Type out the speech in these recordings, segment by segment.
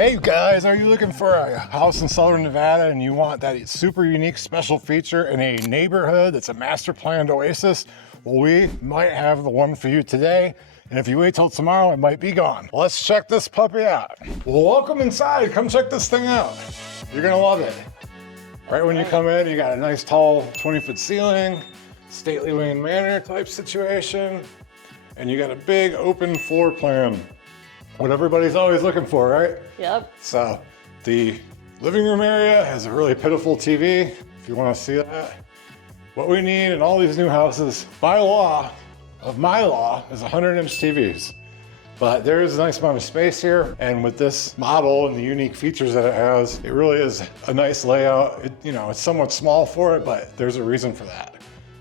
Hey guys, are you looking for a house in Southern Nevada and you want that super unique special feature in a neighborhood that's a master planned oasis? Well, we might have the one for you today. And if you wait till tomorrow, it might be gone. Let's check this puppy out. Well, welcome inside. Come check this thing out. You're gonna love it. Right when you come in, you got a nice tall 20-foot ceiling, stately Wayne Manor type situation, and you got a big open floor plan. What everybody's always looking for, right? Yep. So the living room area has a really pitiful TV, if you want to see that. What we need in all these new houses, by law, of my law, is 100-inch TVs. But there is a nice amount of space here, and with this model and the unique features that it has, it really is a nice layout. It's somewhat small for it, but there's a reason for that.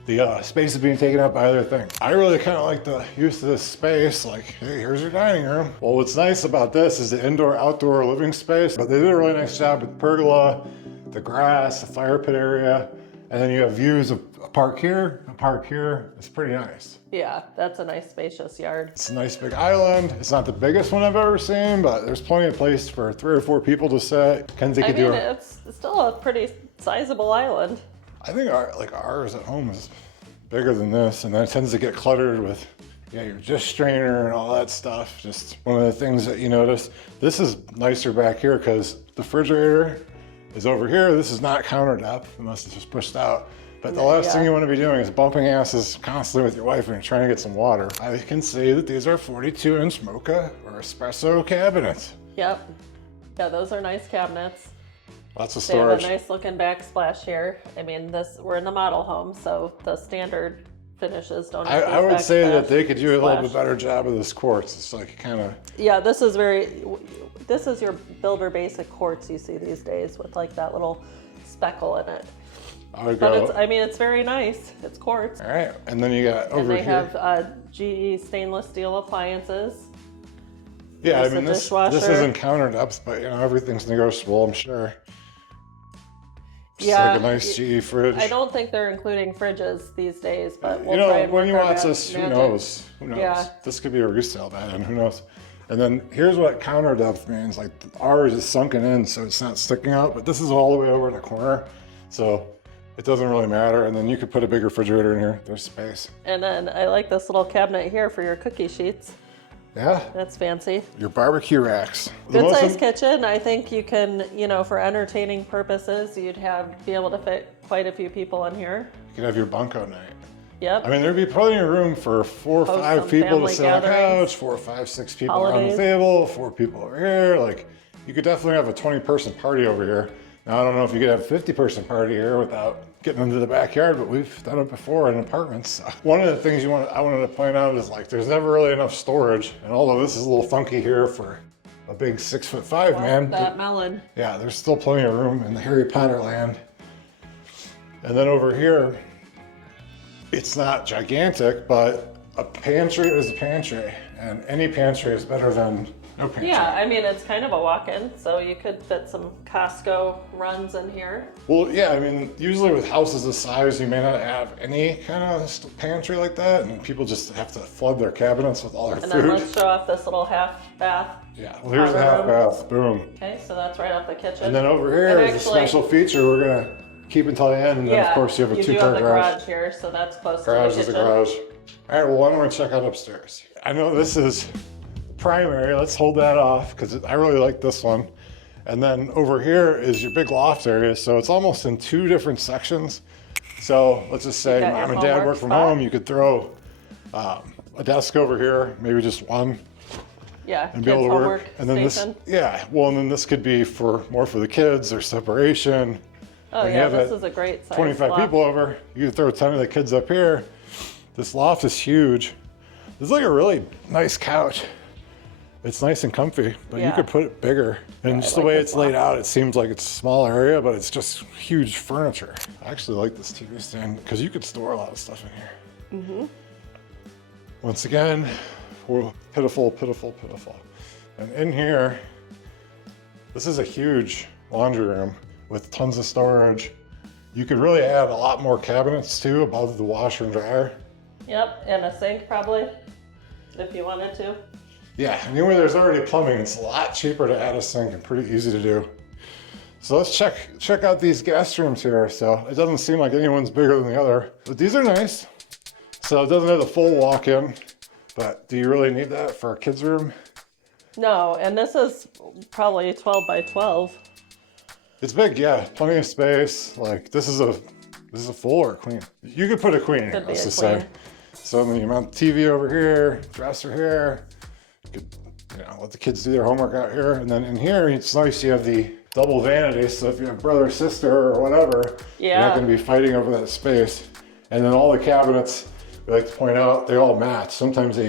The space is being taken up by other things. I really kind of like the use of this space, like, hey, here's your dining room. Well, what's nice about this is the indoor-outdoor living space, but they did a really nice job with pergola, the grass, the fire pit area, and then you have views of a park here, a park here. It's pretty nice. Yeah, that's a nice spacious yard. It's a nice big island. It's not the biggest one I've ever seen, but there's plenty of place for 3 or 4 people to sit. Kenzie could do it. It's still a pretty sizable island. I think ours at home is bigger than this, and then it tends to get cluttered with your dish strainer and all that stuff. Just one of the things that you notice. This is nicer back here because the refrigerator is over here. This is not countertop unless it's just pushed out. But the last thing you want to be doing is bumping asses constantly with your wife when you're trying to get some water. I can see that these are 42-inch mocha or espresso cabinets. Yep. Yeah, those are nice cabinets. Lots of storage. They have a nice looking backsplash here. I mean, we're in the model home, so the standard finishes don't have I would say that they could do a little bit splash. better job of this quartz. It's like kind of... Yeah, this is your builder basic quartz you see these days with like that little speckle in it. But it's very nice. It's quartz. All right, and then you got over here. And they have GE stainless steel appliances. Yeah, There's I mean, this isn't countertops, but everything's negotiable, I'm sure. Just like a nice GE fridge. I don't think they're including fridges these days, but we'll try and when you work watch our this, who magic. knows? Who knows? Yeah. This could be a resale bed, and who knows? And then here's what counter depth means. Like ours is sunken in, so it's not sticking out, but this is all the way over in the corner, so it doesn't really matter. And then you could put a big refrigerator in here. There's space. And then I like this little cabinet here for your cookie sheets. Yeah. That's fancy. Your barbecue racks. Good size kitchen. I think you can, for entertaining purposes, you'd be able to fit quite a few people in here. You could have your bunko night. Yep. I mean, there'd be plenty of room for 4 or 5 people to sit on the couch, 4 or 5, 6 people around the table, 4 people over here. Like, you could definitely have a 20-person party over here. Now, I don't know if you could have a 50-person party here without getting into the backyard, but we've done it before in apartments. So one of the things I wanted to point out is like, there's never really enough storage. And although this is a little funky here for a big 6'5" man. That melon. Yeah, there's still plenty of room in the Harry Potter land. And then over here, it's not gigantic, but a pantry is a pantry, and any pantry is better than no pantry. Yeah, I mean, it's kind of a walk-in, so you could fit some Costco runs in here. Well, yeah, I mean, usually with houses this size, you may not have any kind of pantry like that, and people just have to flood their cabinets with all their food. And then let's show off this little half bath. Yeah, well, here's a half bath, boom. Okay, so that's right off the kitchen. And then over here is a special feature we're gonna keep until the end, and then of course you have a 2-car garage. Here, so that's close garage to the kitchen. Is the garage. All right, well, why don't we check out upstairs? I know this is primary. Let's hold that off because I really like this one. And then over here is your big loft area. So it's almost in 2 different sections. So let's just say mom and dad work from home. You could throw a desk over here, maybe just one. Yeah, and be able to work. And then station. and then this could be more for the kids or separation. Oh yeah, this is a great size 25 loft. people over. You could throw 10 of the kids up here. This loft is huge. There's like a really nice couch. It's nice and comfy, but you could put it bigger. And just the way it's laid out, it seems like it's a small area, but it's just huge furniture. I actually like this TV stand because you could store a lot of stuff in here. Mm-hmm. Once again, we're pitiful, pitiful, pitiful. And in here, this is a huge laundry room with tons of storage. You could really add a lot more cabinets too above the washer and dryer. Yep, and a sink probably, if you wanted to. Yeah, anywhere there's already plumbing, it's a lot cheaper to add a sink and pretty easy to do. So let's check out these guest rooms here. So it doesn't seem like anyone's bigger than the other, but these are nice. So it doesn't have the full walk-in, but do you really need that for a kid's room? No, and this is probably 12 by 12. It's big, yeah, plenty of space. Like this is a full or a queen. You could put a queen here, let's just say. So then you mount the TV over here, dresser here. You could, let the kids do their homework out here, and then in here it's nice. You have the double vanity, so if you have brother, sister, or whatever, you're not going to be fighting over that space. And then all the cabinets, we like to point out, they all match. Sometimes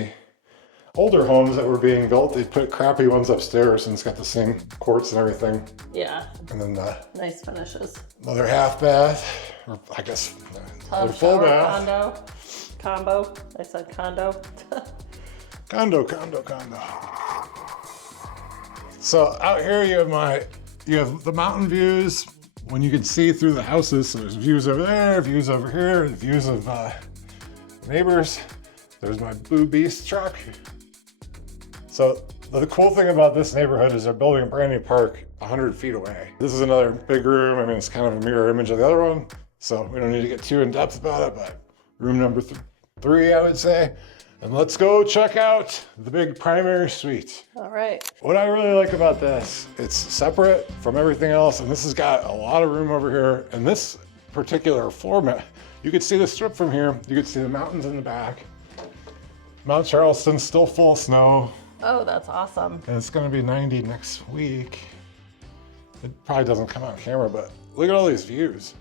older homes that were being built, they put crappy ones upstairs, and it's got the same quartz and everything. Yeah. And then nice finishes. Another half bath, or I guess Tub, full shower, bath. Combo. I said condo. Condo. So out here you have the mountain views when you can see through the houses. So there's views over there, views over here, views of neighbors. There's my Blue Beast truck. So the cool thing about this neighborhood is they're building a brand new park 100 feet away. This is another big room. I mean, it's kind of a mirror image of the other one. So we don't need to get too in depth about it, but room number 3, I would say. And let's go check out the big primary suite. All right. What I really like about this, it's separate from everything else, and this has got a lot of room over here. And this particular floor, you could see the strip from here. You could see the mountains in the back. Mount Charleston's still full of snow. Oh, that's awesome. And it's gonna be 90 next week. It probably doesn't come on camera, but look at all these views.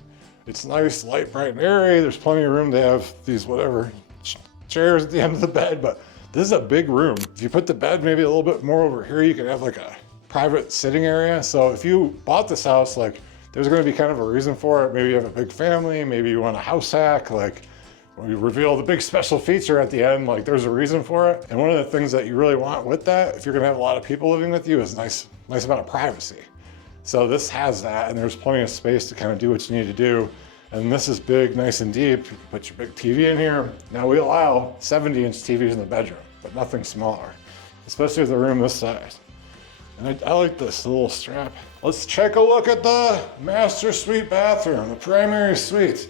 It's nice, light, bright, and airy. There's plenty of room to have these chairs at the end of the bed, but this is a big room. If you put the bed maybe a little bit more over here, you can have like a private sitting area. So if you bought this house, like there's gonna be kind of a reason for it. Maybe you have a big family, maybe you want a house hack, like when you reveal the big special feature at the end, like there's a reason for it. And one of the things that you really want with that, if you're gonna have a lot of people living with you, is nice amount of privacy. So this has that, and there's plenty of space to kind of do what you need to do. And this is big, nice and deep. You can put your big TV in here. Now we allow 70-inch TVs in the bedroom, but nothing smaller, especially with a room this size. And I like this little strap. Let's take a look at the master suite bathroom, the primary suite.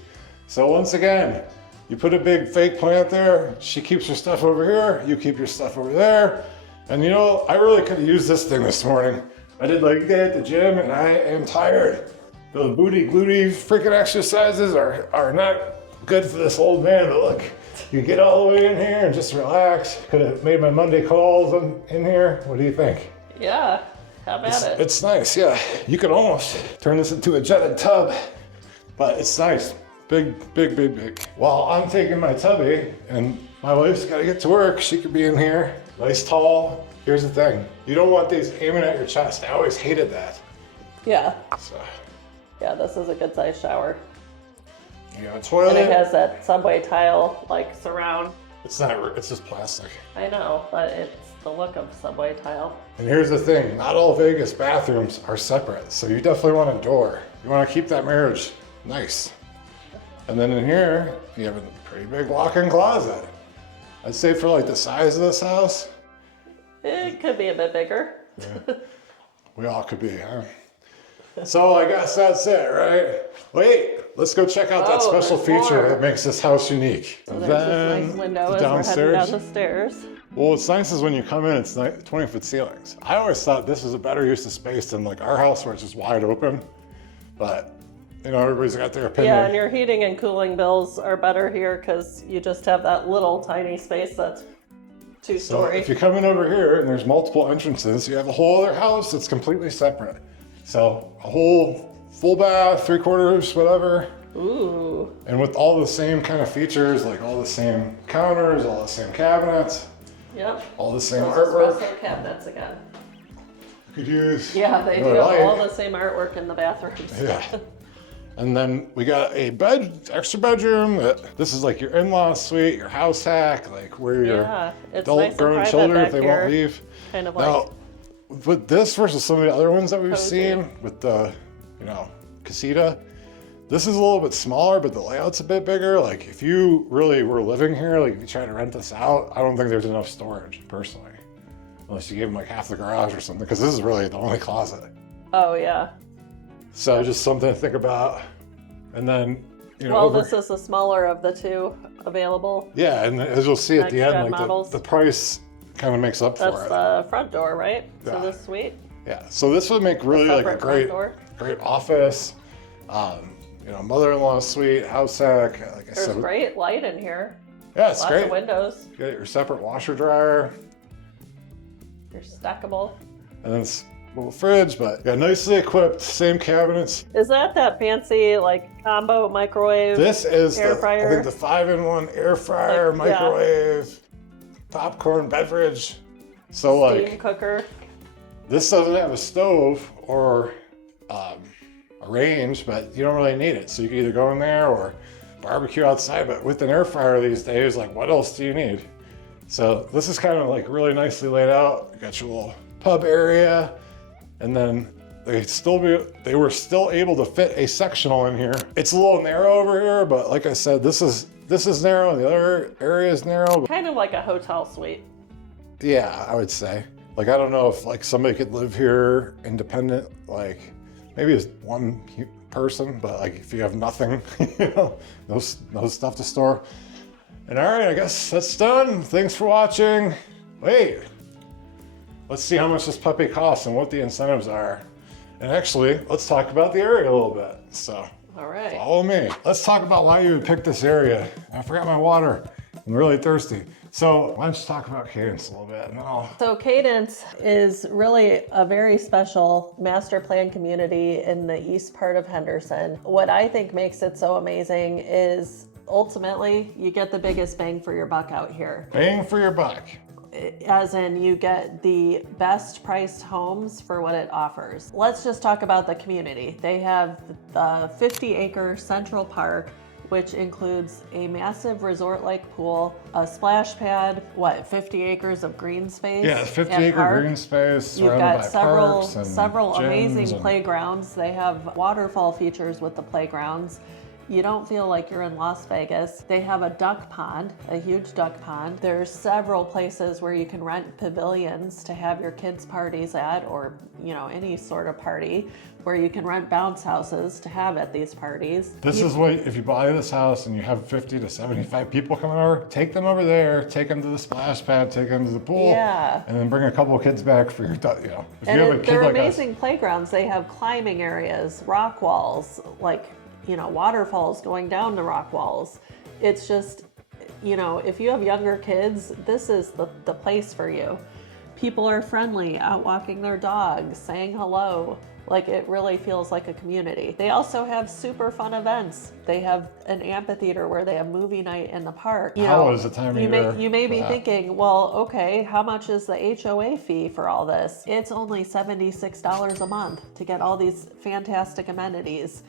So once again, you put a big fake plant there. She keeps her stuff over here. You keep your stuff over there. And I really could have used this thing this morning. I did leg day at the gym, and I am tired. Those booty glutey freaking exercises are not good for this old man, but look, you get all the way in here and just relax. Could have made my Monday calls in here. What do you think? Yeah, have at it. It's nice, yeah. You could almost turn this into a jetted tub, but it's nice. Big. While I'm taking my tubby and my wife's gotta get to work, she could be in here, nice tall. Here's the thing, you don't want these aiming at your chest. I always hated that. Yeah. So. Yeah, this is a good sized shower. You got a toilet. And it has that subway tile like surround. It's not, it's just plastic. I know, but it's the look of subway tile. And here's the thing, not all Vegas bathrooms are separate, so you definitely want a door. You want to keep that marriage nice. And then in here, you have a pretty big walk-in closet. I'd say for like the size of this house. It could be a bit bigger. Yeah. We all could be, huh? So I guess that's it, right? Wait, let's go check out that special feature that makes this house unique. So there's this nice window as we're heading down the stairs. Well, what's nice is when you come in, it's 20-foot ceilings. I always thought this was a better use of space than like our house where it's just wide open. But, everybody's got their opinion. Yeah, and your heating and cooling bills are better here because you just have that little tiny space that's 2-story. So if you come in over here and there's multiple entrances, you have a whole other house that's completely separate. So a whole full bath, 3/4, whatever. Ooh. And with all the same kind of features, like all the same counters, all the same cabinets. Yep. All the same Those artwork. espresso cabinets again. You could use. Yeah, they do have all the same artwork in the bathrooms. Yeah. And then we got a extra bedroom. This is like your in-law suite, your house hack, like where your adult grown children, if they won't leave. Kind of like. Now, with this versus some of the other ones that we've seen with the, casita, this is a little bit smaller, but the layout's a bit bigger. Like if you really were living here, like if you try to rent this out, I don't think there's enough storage personally. unless you gave them like half the garage or something, because this is really the only closet. Oh yeah. So just something to think about. And then, well, this is the smaller of the two available. Yeah, and as you'll see at the end, like the price kind of makes up for it. That's the front door, right? Yeah. So this suite. Yeah, so this would make really like a great office. Mother-in-law suite, house hack. Like I said, there's great light in here. Yeah, it's great. Lots of windows. You got your separate washer dryer. Your stackable. And then it's a little fridge, but got nicely equipped, same cabinets. Is that fancy like combo microwave? This is air fryer? I think the 5-in-1 air fryer, microwave, popcorn, beverage. So steam cooker. This doesn't have a stove or a range, but you don't really need it. So you can either go in there or barbecue outside, but with an air fryer these days, like what else do you need? So this is kind of like really nicely laid out. You got your little pub area, and then they were still able to fit a sectional in here. It's a little narrow over here, but like I said, this is narrow and the other area is narrow. Kind of like a hotel suite. Yeah, I would say. Like, I don't know if like somebody could live here independent, like maybe it's one person, but like if you have nothing, no stuff to store. And all right, I guess that's done. Thanks for watching. Wait, let's see how much this puppy costs and what the incentives are. And actually, let's talk about the area a little bit. So, all right, follow me. Let's talk about why you would pick this area. I forgot my water. I'm really thirsty. So why don't you talk about Cadence a little bit? So Cadence is really a very special master plan community in the east part of Henderson. What I think makes it so amazing is ultimately you get the biggest bang for your buck out here. Bang for your buck. As in you get the best priced homes for what it offers. Let's just talk about the community. They have the 50-acre Central Park, which includes a massive resort-like pool, a splash pad, 50 acres of green space? Yeah, 50-acre green space. You've got several amazing playgrounds. They have waterfall features with the playgrounds. You don't feel like you're in Las Vegas. They have a duck pond, a huge duck pond. There's several places where you can rent pavilions to have your kids' parties at, or any sort of party, where you can rent bounce houses to have at these parties. This is what, if you buy this house and you have 50 to 75 people coming over, take them over there, take them to the splash pad, take them to the pool, and then bring a couple of kids back for your, if you have a kid they're like amazing playgrounds. They have climbing areas, rock walls, waterfalls going down to rock walls. It's just, if you have younger kids, this is the place for you. People are friendly, out walking their dogs, saying hello. Like, it really feels like a community. They also have super fun events. They have an amphitheater where they have movie night in the park. How is the time of year? You may be thinking, well, okay, how much is the HOA fee for all this? It's only $76 a month to get all these fantastic amenities.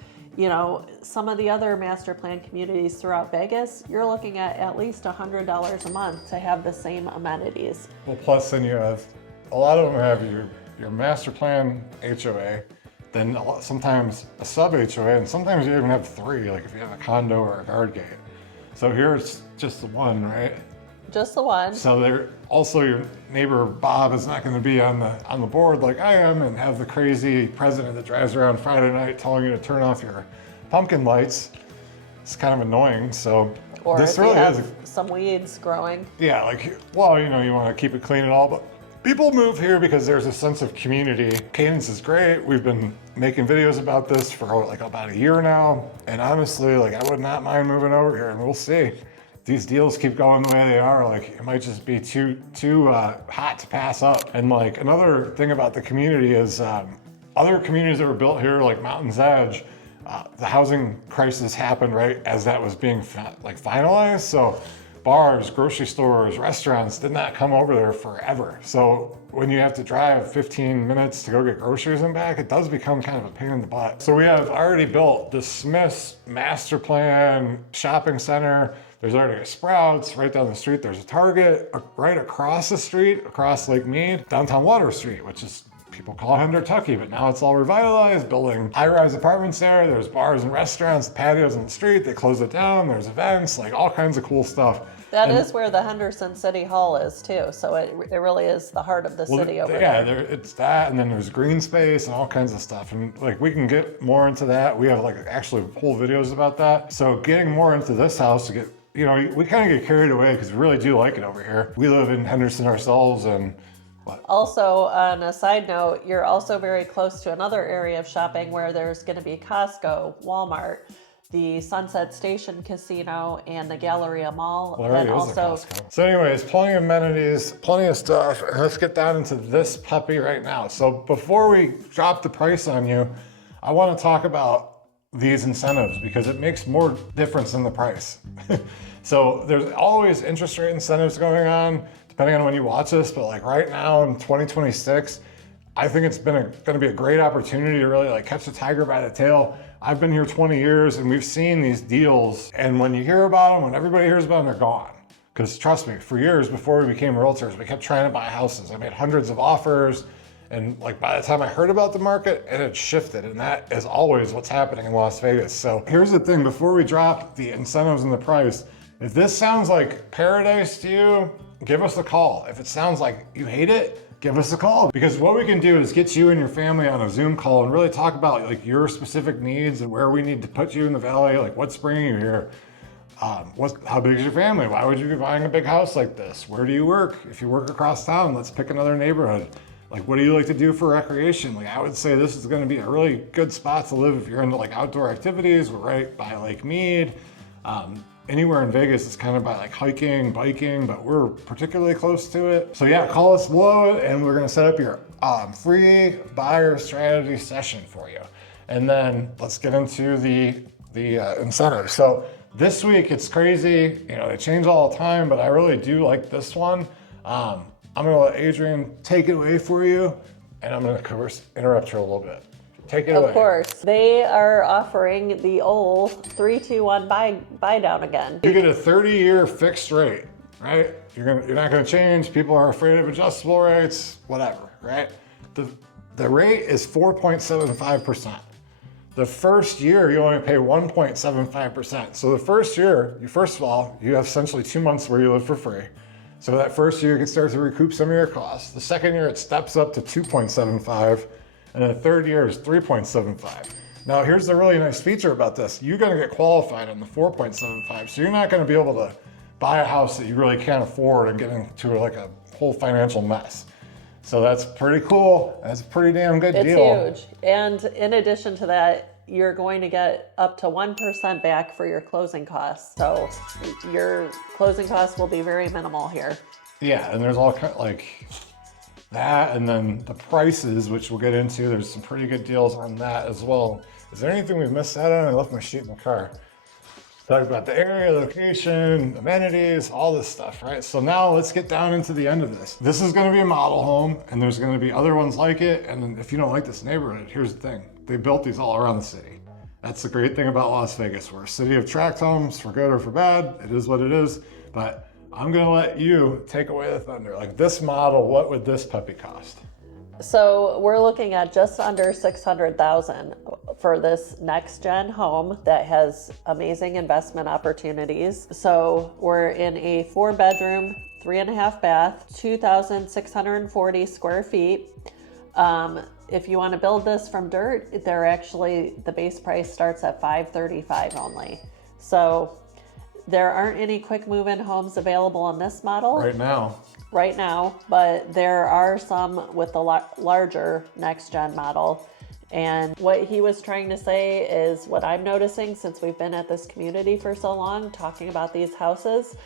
Some of the other master plan communities throughout Vegas, you're looking at least $100 a month to have the same amenities. Well, plus then you have, a lot of them have your master plan HOA, then sometimes a sub HOA, and sometimes you even have 3, like if you have a condo or a guard gate. So here it's just the one, right? Just the one. So also your neighbor Bob is not going to be on the board like I am and have the crazy president that drives around Friday night telling you to turn off your pumpkin lights. It's kind of annoying. So or this if really you have is some weeds growing. Yeah, you want to keep it clean and all, but people move here because there's a sense of community. Cadence is great. We've been making videos about this for about a year now, and honestly, I would not mind moving over here, and we'll see. These deals keep going the way they are, it might just be too hot to pass up. And another thing about the community is other communities that were built here, like Mountain's Edge, the housing crisis happened right as that was being finalized. So bars, grocery stores, restaurants did not come over there forever. So when you have to drive 15 minutes to go get groceries and back, it does become kind of a pain in the butt. So we have already built the Smith's master plan shopping center. There's already a Sprouts right down the street. There's a Target right across the street, across Lake Mead, downtown Water Street, which is people call Hendertucky, but now it's all revitalized, building high-rise apartments there. There's bars and restaurants, patios on the street. They close it down. There's events, all kinds of cool stuff. That is where the Henderson City Hall is too. So it really is the heart of the city over there. Yeah, it's that, and then there's green space and all kinds of stuff. And like we can get more into that. We have like actually whole videos about that. So getting more into this house to get, you know, we kind of get carried away because we really do like it over here. We live in Henderson ourselves, and also, on a side note, you're also very close to another area of shopping where there's going to be Costco, Walmart, the Sunset Station Casino, and the Galleria Mall. Well, and also, so anyways, plenty of amenities, plenty of stuff. And let's get down into this puppy right now. So before we drop the price on you, I want to talk about these incentives because it makes more difference in the price. So there's always interest rate incentives going on, depending on when you watch this, but like right now in 2026, I think it's been going to be a great opportunity to really like catch the tiger by the tail. I've been here 20 years and we've seen these deals, and when you hear about them, when everybody hears about them, they're gone. Because trust me, for years before we became realtors, we kept trying to buy houses. I made hundreds of offers, and like by the time I heard about the market, it had shifted, and that is always what's happening in Las Vegas. So here's the thing, before we drop the incentives and the price, if this sounds like paradise to you, give us a call. If it sounds like you hate it, give us a call, because what we can do is get you and your family on a Zoom call and really talk about like your specific needs and where we need to put you in the valley, like what's bringing you here. How big is your family? Why would you be buying a big house like this? Where do you work? If you work across town, let's pick another neighborhood. Like, what do you like to do for recreation? Like, I would say this is going to be a really good spot to live if you're into like outdoor activities. We're right by Lake Mead. Anywhere in Vegas is kind of by like hiking, biking, but we're particularly close to it. So yeah, call us below and we're gonna set up your free buyer strategy session for you. And then let's get into the incentives. So this week it's crazy, you know, they change all the time, but I really do like this one. I'm gonna let Adrianne take it away for you, and I'm gonna interrupt her a little bit. Take it away. Of course. They are offering the old 3-2-1 buy down again. You get a 30-year fixed rate, right? You're not gonna change. People are afraid of adjustable rates, whatever, right? The rate is 4.75%. The first year, you only pay 1.75%. So the first year, first of all, you have essentially 2 months where you live for free. So that first year, you can start to recoup some of your costs. The second year, it steps up to 2.75. And the third year is 3.75. Now here's the really nice feature about this. You're gonna get qualified on the 4.75. So you're not gonna be able to buy a house that you really can't afford and get into like a whole financial mess. So that's pretty cool. That's a pretty damn good deal. It's huge. And in addition to that, you're going to get up to 1% back for your closing costs. So your closing costs will be very minimal here. Yeah, and there's all kind of like that, and then the prices, which we'll get into. There's some pretty good deals on that as well. Is there anything we missed out on? I left my sheet in the car. Talked about the area, location, amenities, all this stuff, right? So now let's get down into the end of this. This is gonna be a model home, and there's gonna be other ones like it. And if you don't like this neighborhood, here's the thing. They built these all around the city. That's the great thing about Las Vegas. We're a city of tract homes, for good or for bad. It is what it is. But I'm gonna let you take away the thunder. Like this model, what would this puppy cost? So we're looking at just under $600,000 for this next gen home that has amazing investment opportunities. So we're in a 4-bedroom, 3.5 bath, 2,640 square feet. If you want to build this from dirt, the base price starts at $535 only. So there aren't any quick move-in homes available in this model right now, but there are some with the larger next-gen model. And what he was trying to say is what I'm noticing since we've been at this community for so long, talking about these houses,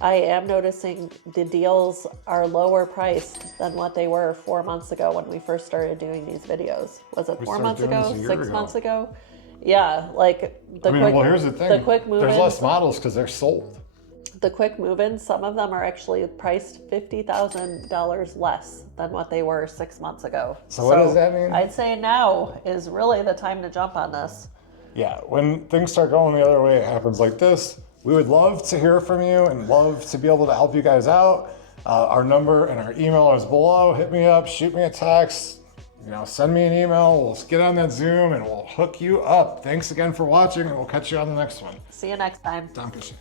I am noticing the deals are lower priced than what they were 4 months ago when we first started doing these videos. Was it 4 months ago? 6 months ago? Yeah, like here's the thing. The quick move-ins, there's less models because they're sold. The quick move-ins, some of them are actually priced $50,000 less than what they were 6 months ago. So what does that mean? I'd say now is really the time to jump on this. Yeah, when things start going the other way, it happens like this. We would love to hear from you and love to be able to help you guys out. Our number and our email is below. Hit me up, shoot me a text. Send me an email. We'll get on that Zoom and we'll hook you up. Thanks again for watching, and we'll catch you on the next one. See you next time. Dankeschön.